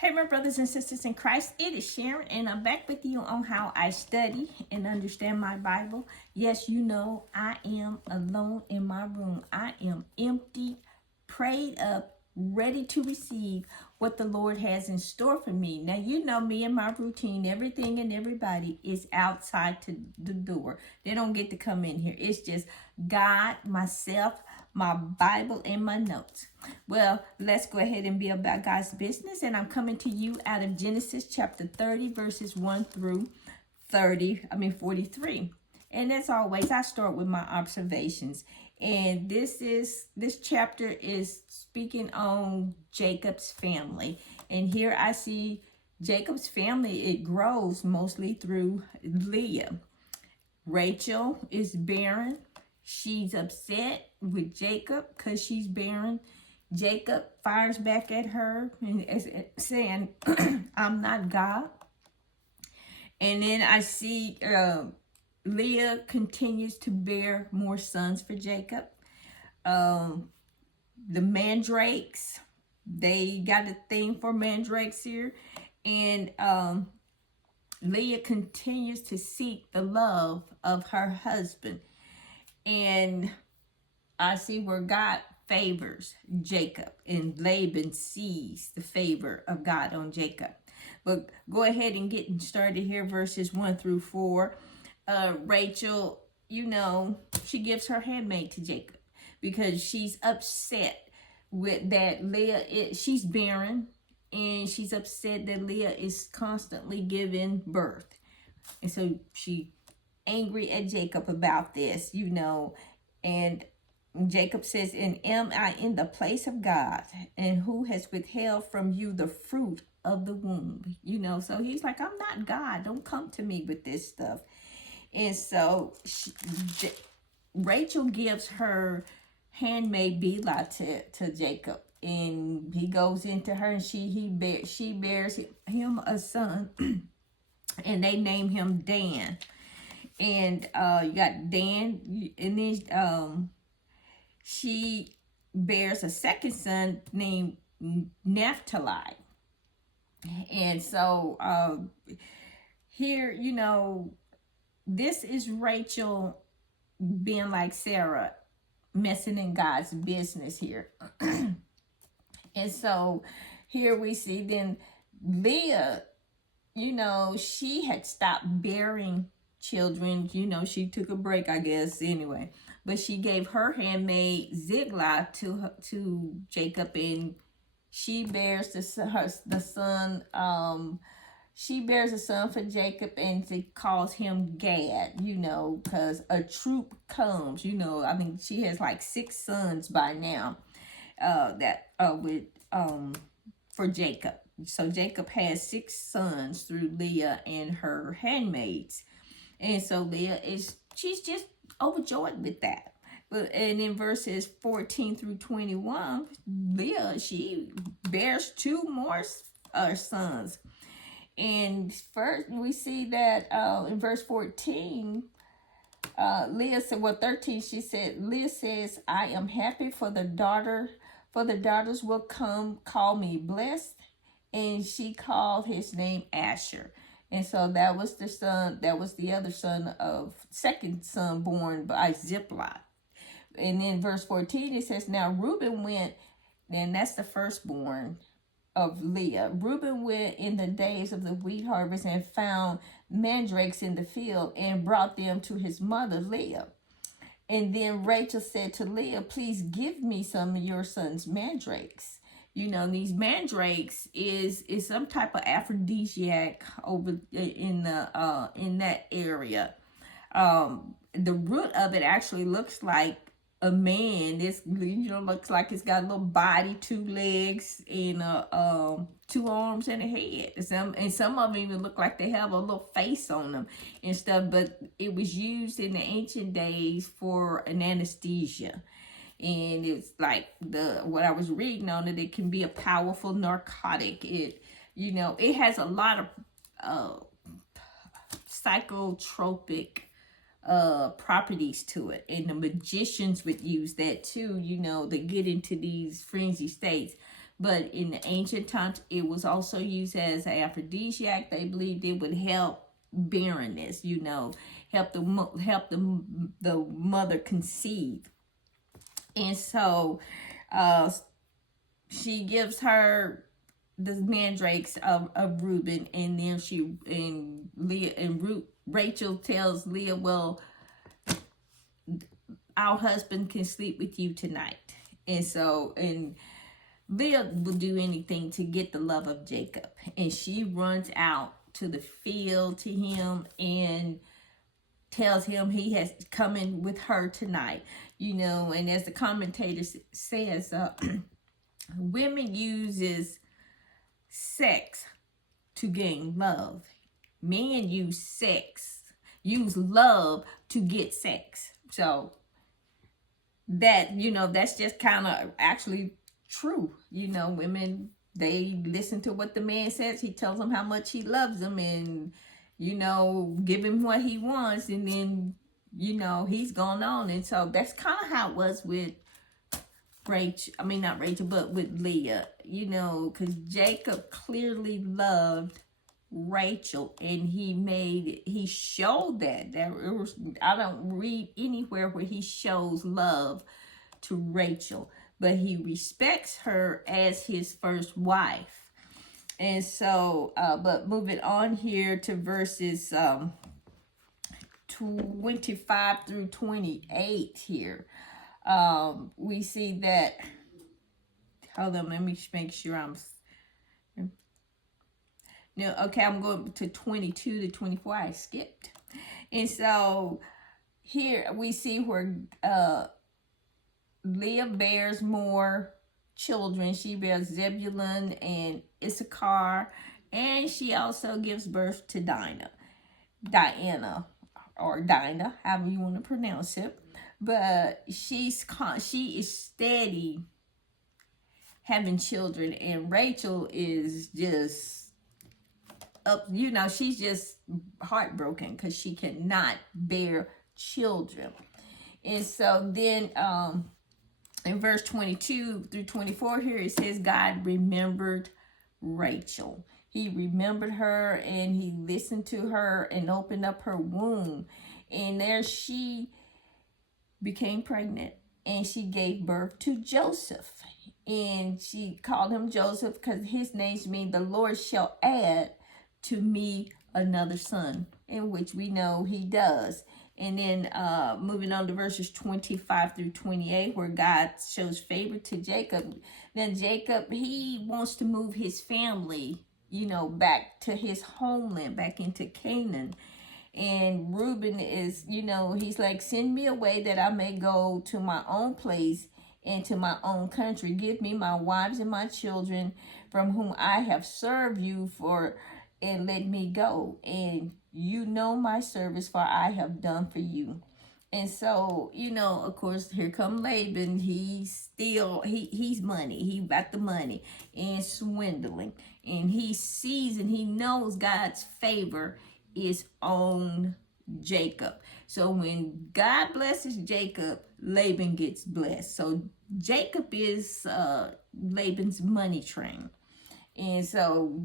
Hey, my brothers and sisters in Christ, it is Sharon, and I'm back with you on how I study and understand my Bible. Yes, you know, I am alone in my room. I am empty, prayed up, ready to receive what the Lord has in store for me. Now, you know me and my routine. Everything and everybody is outside to the door. They don't get to come in here. It's just God, myself, my Bible, and my notes. Well, let's go ahead and be about God's business. And I'm coming to you out of Genesis chapter 30, verses 1 through 43. And as always, I start with my observations. And this chapter is speaking on Jacob's family. And here I see Jacob's family, it grows mostly through Leah. Rachel is barren. She's upset with Jacob because she's barren. Jacob fires back at her and saying, I'm not God. And then I see Leah continues to bear more sons for Jacob. The mandrakes, they got a thing for mandrakes here. And Leah continues to seek the love of her husband. And I see where God favors Jacob, and Laban sees the favor of God on Jacob. But go ahead and get started here, verses 1 through 4. Rachel, you know, she gives her handmaid to Jacob because she's upset with that Leah, she's barren, and she's upset that Leah is constantly giving birth. And so she angry at Jacob about this, you know, and Jacob says, and am I in the place of God, and who has withheld from you the fruit of the womb? You know, so he's like, I'm not God. Don't come to me with this stuff. And so Rachel gives her handmaid Bilhah to Jacob, and he goes into her, and she bears him a son, and they name him Dan. And you got Dan, and then she bears a second son named Naphtali. And so here, you know, this is Rachel being like Sarah, messing in God's business here. And so here we see then Leah, you know, she had stopped bearing children. You know, she took a break, I guess, anyway. But she gave her handmaid Zilpah to Jacob, and she bears the son. She bears a son for Jacob, and she calls him Gad. You know, because a troop comes. You know, I mean, she has like 6 sons by now. For Jacob. So Jacob has 6 sons through Leah and her handmaids. And so Leah she's just overjoyed with that. But and in verses 14 through 21, Leah, she bears 2 more sons. And first we see that in verse 14, Leah said, well, 13, she said, Leah says, I am happy for the daughters will come call me blessed. And she called his name Asher. And so that was the son, that was the other son of, second son born by Zilpah. And then verse 14, it says, now Reuben went, and that's the firstborn of Leah. Reuben went in the days of the wheat harvest and found mandrakes in the field and brought them to his mother Leah. And then Rachel said to Leah, please give me some of your son's mandrakes. You know, these mandrakes is some type of aphrodisiac over in that area. The root of it actually looks like a man. This, you know, looks like it's got a little body, 2 legs, and 2 arms and a head. And some of them even look like they have a little face on them and stuff. But it was used in the ancient days for an anesthesia. And it's like what I was reading on it, it can be a powerful narcotic. It, you know, it has a lot of psychotropic properties to it. And the magicians would use that too, you know, to get into these frenzy states. but in the ancient times, it was also used as an aphrodisiac. They believed it would help barrenness, help the mother conceive. And so she gives her the mandrakes of Reuben, and then Rachel tells Leah, well, our husband can sleep with you tonight. And Leah will do anything to get the love of Jacob. And she runs out to the field to him and tells him he has coming with her tonight. And as the commentator says, women uses sex to gain love. Men use love to get sex. So that's just kind of actually true. Women, they listen to what the man says. He tells them how much he loves them, and give him what he wants, and then he's gone on. And so that's kind of how it was with Rachel. I mean, not Rachel, but with Leah. Because Jacob clearly loved Rachel, and he showed that. I don't read anywhere where he shows love to Rachel, but he respects her as his first wife. And so, but moving on here to verses 25 through 28 here, we see that, hold on, let me make sure I'm going to 22 to 24. I skipped. And so here we see where Leah bears more children. She bears Zebulun and Issachar, and she also gives birth to Diana, or Dinah, however you want to pronounce it. But she is steady having children, and Rachel is just she's just heartbroken because she cannot bear children. And so then in verse 22 through 24 here, it says God remembered Rachel. He remembered her, and he listened to her and opened up her womb. And there she became pregnant, and she gave birth to Joseph. And she called him Joseph because his name means the Lord shall add to me another son, in which we know he does. And then moving on to verses 25 through 28, where God shows favor to Jacob. Then Jacob, he wants to move his family, back to his homeland, back into Canaan. And Reuben is, he's like, send me away that I may go to my own place and to my own country. Give me my wives and my children from whom I have served you for, and let me go. And my service, for I have done for you. And so, of course, here come Laban. He's money. He got the money and swindling. And he sees and he knows God's favor is on Jacob. So when God blesses Jacob, Laban gets blessed. So Jacob is Laban's money train. And so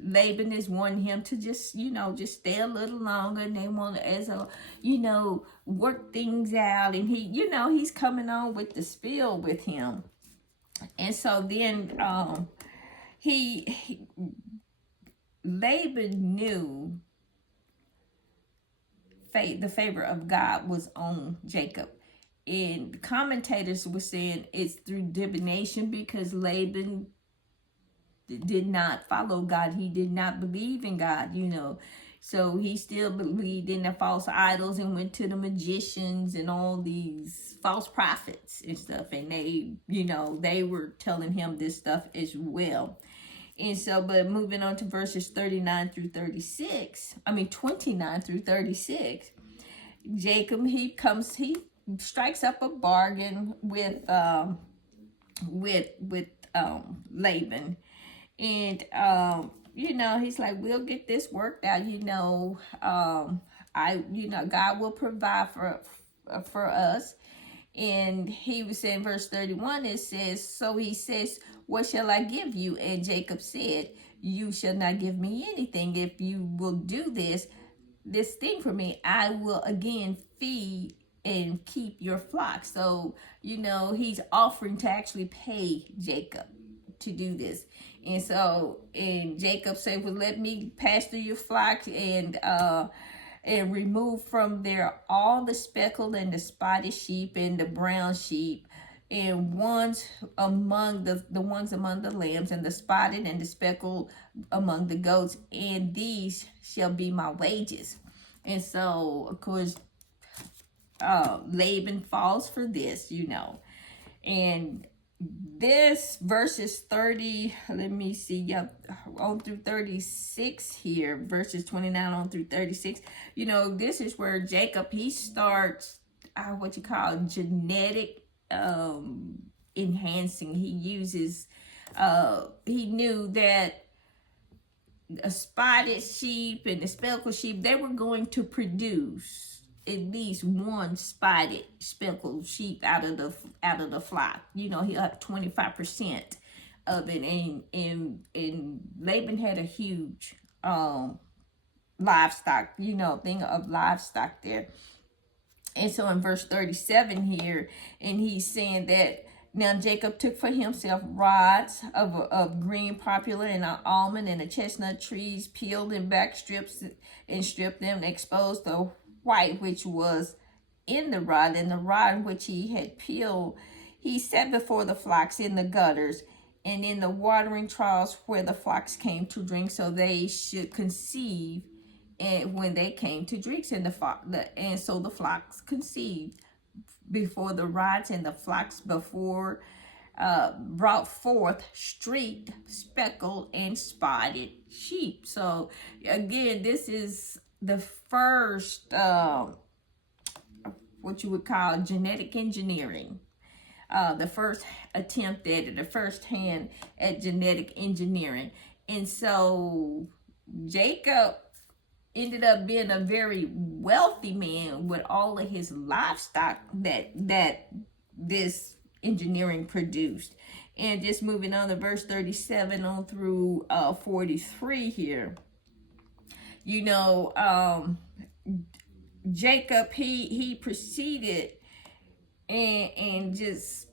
Laban is wanting him to just stay a little longer, and they want to, work things out. And he's coming on with the spill with him. And so then Laban knew the favor of God was on Jacob. And commentators were saying it's through divination, because Laban did not follow God. He did not believe in God, So he still believed in the false idols and went to the magicians and all these false prophets and stuff. And they, they were telling him this stuff as well. And so, but moving on to verses 29 through 36, Jacob, he strikes up a bargain with Laban. And, he's like, we'll get this worked out, God will provide for us. And he was saying, verse 31, it says, so he says, what shall I give you? And Jacob said, you shall not give me anything. If you will do this thing for me, I will again feed and keep your flock. So, he's offering to actually pay Jacob to do this. And Jacob said, well, let me pass through your flock and remove from there all the speckled and the spotted sheep and the brown sheep, and ones among the ones among the lambs, and the spotted and the speckled among the goats, and these shall be my wages. And so, of course, Laban falls for this, and this verses 30, let me see, on through 36 here, verses 29 on through 36, this is where Jacob, he starts what you call genetic enhancing. He uses he knew that a spotted sheep and the speckled sheep, they were going to produce at least one spotted speckled sheep out of the flock. He'll have 25% of it, and Laban had a huge livestock, thing of livestock there. And so in verse 37 here, and he's saying that now Jacob took for himself rods of green poplar and an almond and the chestnut trees, peeled them back strips and stripped them, and exposed the white which was in the rod, and the rod which he had peeled he set before the flocks in the gutters and in the watering troughs where the flocks came to drink, so they should conceive, and when they came to drink, and so the flocks conceived before the rods, and the flocks before brought forth streaked, speckled, and spotted sheep. So again, this is the first what you would call genetic engineering, the first attempt at it, the first hand at genetic engineering. And so Jacob ended up being a very wealthy man with all of his livestock that this engineering produced. And just moving on to verse 37 on through 43 here, Jacob, he proceeded and just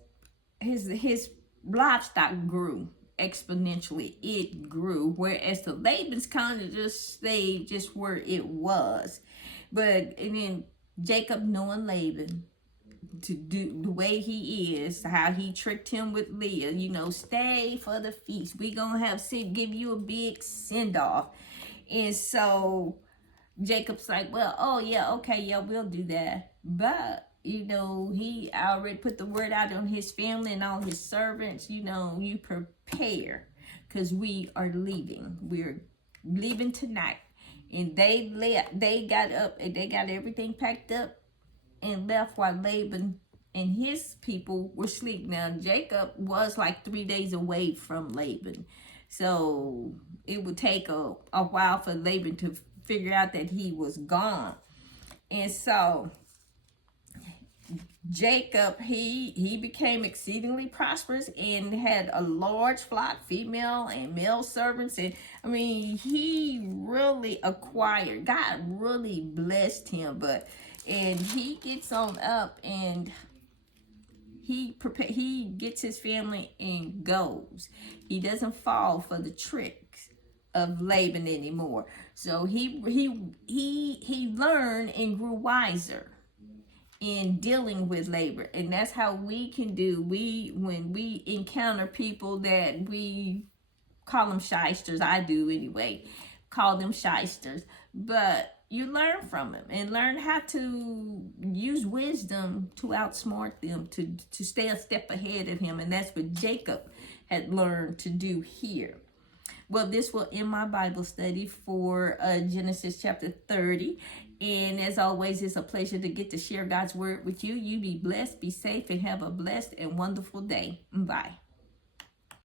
his livestock grew exponentially. It grew, whereas the Laban's kind of just stayed just where it was. And then Jacob, knowing Laban to do the way he is, how he tricked him with Leah, stay for the feast, we gonna give you a big send-off. And so Jacob's like, well, oh yeah, okay, yeah, we'll do that. But he already put the word out on his family and all his servants, you prepare, because we are leaving. We're leaving tonight. And they got up and they got everything packed up and left while Laban and his people were asleep. Now, Jacob was like 3 days away from Laban. So it would take a while for Laban to figure out that he was gone. And so Jacob, he became exceedingly prosperous and had a large flock, female and male servants. And he really acquired, God really blessed him. And he gets on up and he gets his family and goes. He doesn't fall for the tricks of Laban anymore. So he learned and grew wiser in dealing with labor. And that's how we can do. When we encounter people that we call them shysters, I do anyway, call them shysters, but you learn from them and learn how to use wisdom to outsmart them, to stay a step ahead of him. And that's what Jacob had learned to do here. Well, this will end my Bible study for Genesis chapter 30. And as always, it's a pleasure to get to share God's word with you. You be blessed, be safe, and have a blessed and wonderful day. Bye.